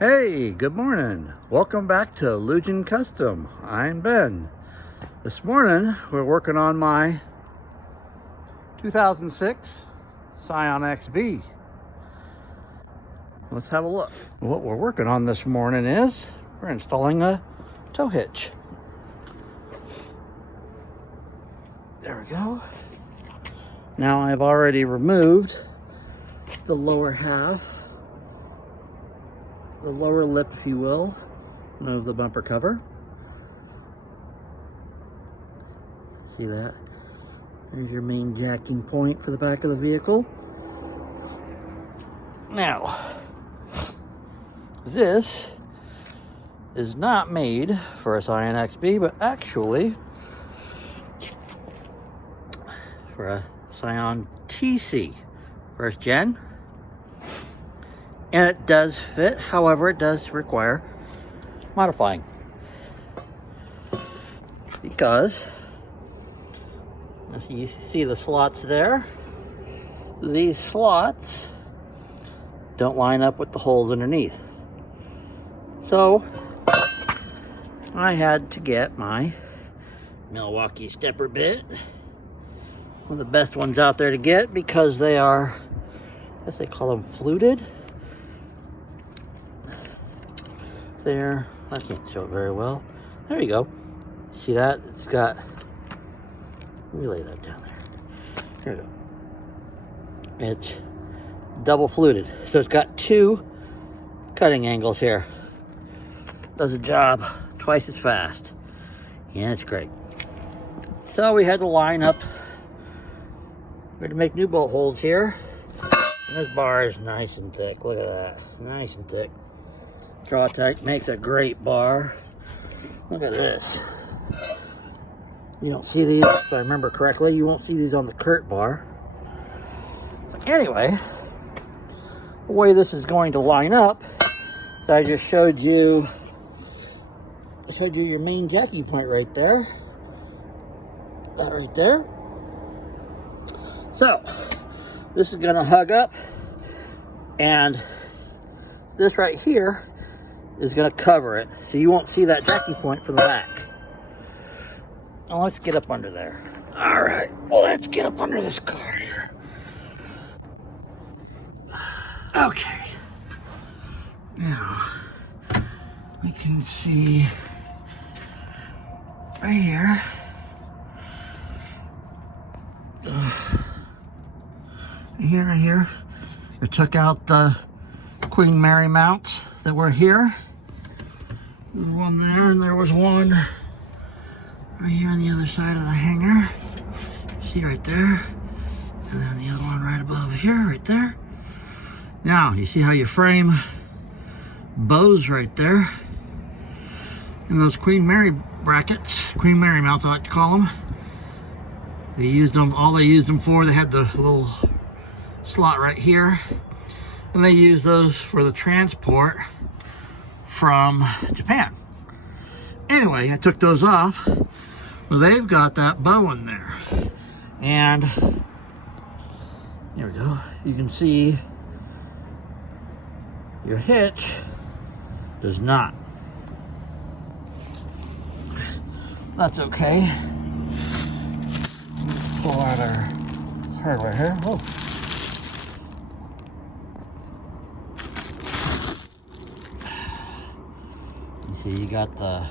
Hey, good morning. Welcome back to Lujin Custom. I'm Ben. This morning we're working on my 2006 Scion XB. Let's have a look. What we're working on this morning is we're installing a tow hitch. There we go. Now I've already removed the lower half, the lower lip, if you will, of the bumper cover. See that? There's your main jacking point for the back of the vehicle. Now, this is not made for a Scion XB, but actually for a Scion TC, first gen. And it does fit, however, it does require modifying. Because, as you see the slots there, these slots don't line up with the holes underneath. So, I had to get my Milwaukee stepper bit. One of the best ones out there to get because they are, I guess they call them fluted. There, I can't show it very well. There you go. See that? It's got, let me lay that down there. There we go. It's double fluted. So it's got two cutting angles here. Does the job twice as fast. And it's great. So we had to line up. We had to make new bolt holes here. And this bar is nice and thick. Look at that. Nice and thick. Drawtech makes a great bar. Look at this. You don't see these, if I remember correctly, you won't see these on the Kurt bar. So anyway, the way this is going to line up, I just showed you your main jacking point right there. That right there. So, this is going to hug up, and this right here is going to cover it, so you won't see that jacking point from the back. Now let's get up under there. All right, well, let's get up under this car here. Okay. Now, we can see right here. Right here. I took out the Queen Mary mounts that were here. There's one there, and there was one right here on the other side of the hanger. See right there? And then the other one right above here, right there. Now, you see how you frame bows right there? And those Queen Mary brackets, Queen Mary mounts I like to call them. They used them, all they used them for, they had the little slot right here. And they use those for the transport from Japan. Anyway, I took those off. Well, they've got that bow in there. And there we go. You can see your hitch does not. That's okay. Pull out our hardware here. Whoa. So you got the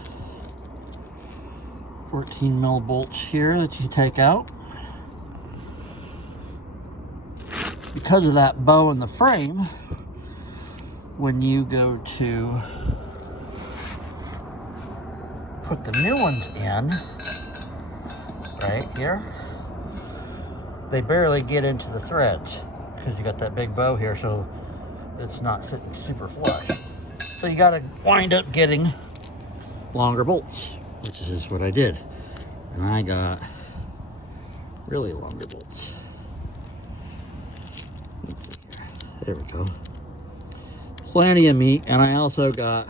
14 mil bolts here that you take out. Because of that bow in the frame, when you go to put the new ones in, right here, they barely get into the threads because you got that big bow here, so it's not sitting super flush. So you got to wind up getting longer bolts, which is what I did. And I got really longer bolts. Let's see here. There we go. Plenty of meat, and I also got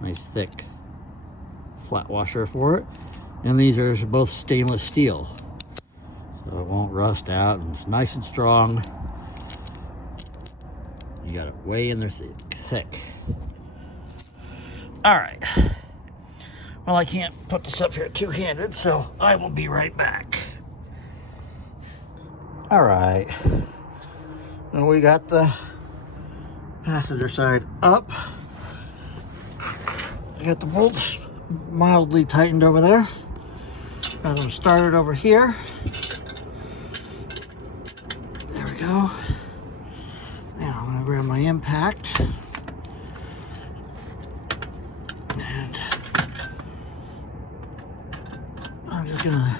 nice thick flat washer for it. And these are both stainless steel, so it won't rust out, and it's nice and strong. You got it way in there thick. All right. Well, I can't put this up here two-handed, so I will be right back. All right. Well, we got the passenger side up. I got the bolts mildly tightened over there. Got them started over here. There we go. Now I'm gonna grab my impact. And I'm just gonna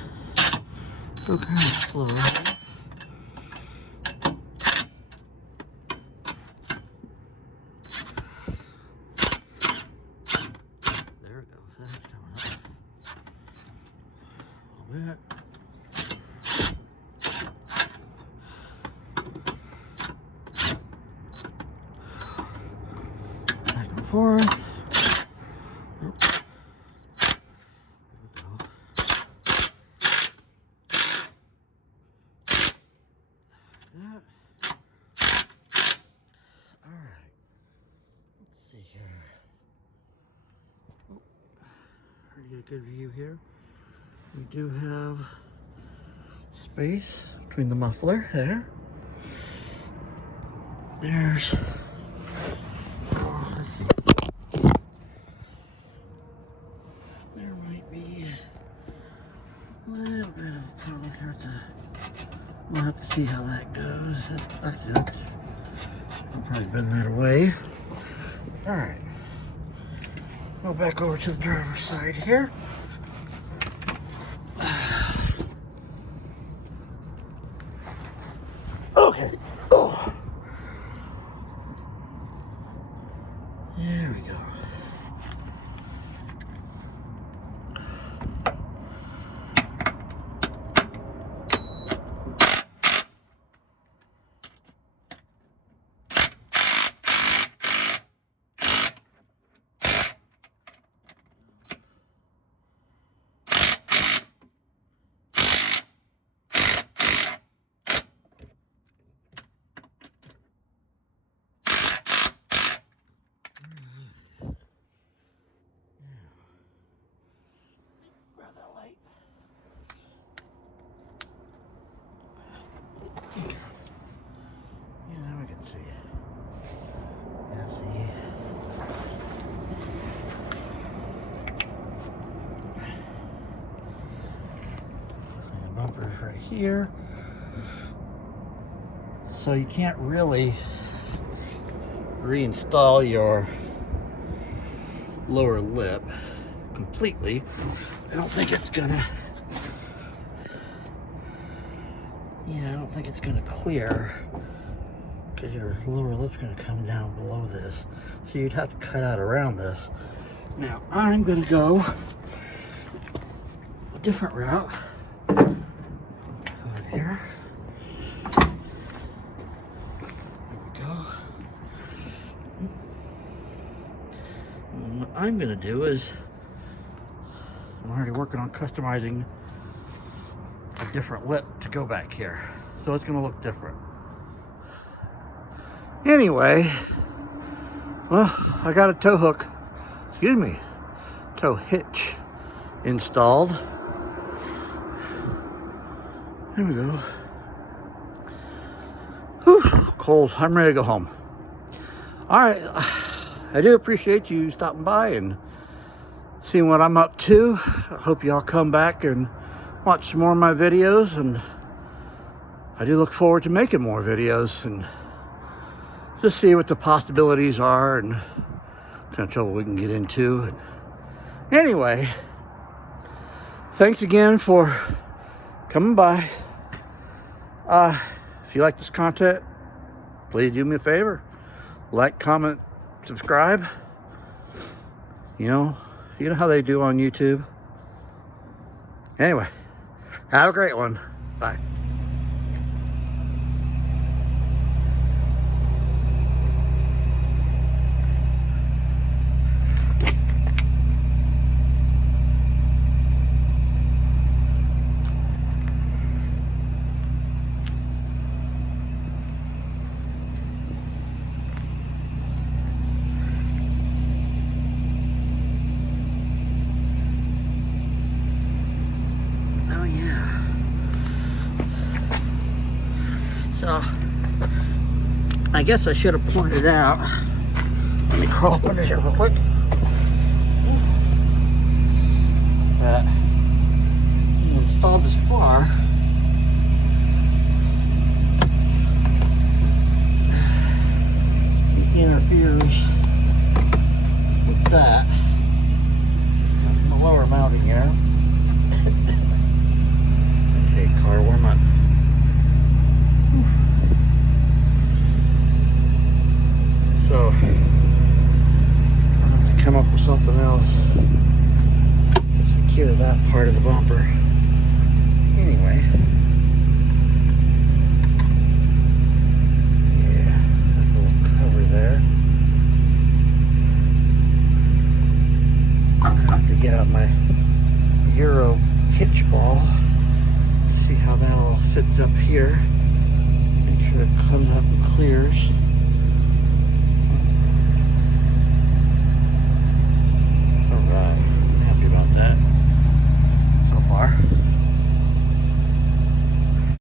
go kind of slow. Back and forth. Pretty good view here. We do have space between the muffler there. There's, let's see. There might be a little bit of a problem here. We'll have to see how that goes. Actually, I'll probably bend that away. All right. Go back over to the driver's side here. Okay. Oh. There we go. Right here, so you can't really reinstall your lower lip completely. I don't think it's gonna, I don't think it's gonna clear, because your lower lip's gonna come down below this, so you'd have to cut out around this. Now I'm gonna go a different route. Here. There we go. And what I'm going to do is, I'm already working on customizing a different lip to go back here. So it's going to look different. Anyway, well, I got a tow hook, tow hitch installed. There we go. Whew, cold. I'm ready to go home. All right. I do appreciate you stopping by and seeing what I'm up to. I hope y'all come back and watch some more of my videos. And I do look forward to making more videos and just see what the possibilities are and what kind of trouble we can get into. And anyway, thanks again for coming by. If you like this content, please do me a favor. Like, comment, subscribe. You know how they do on YouTube. Anyway, have a great one. Bye. I guess I should have pointed out. Let me crawl up under here real quick. That you installed this bar. It interferes with that. The lower mounting gear. Okay, car, warm up. So, I'll have to come up with something else to secure that part of the bumper. Anyway. Yeah, there's a little cover there. I'm gonna have to get out my Euro hitch ball. See how that all fits up here. Make sure it comes up and clears.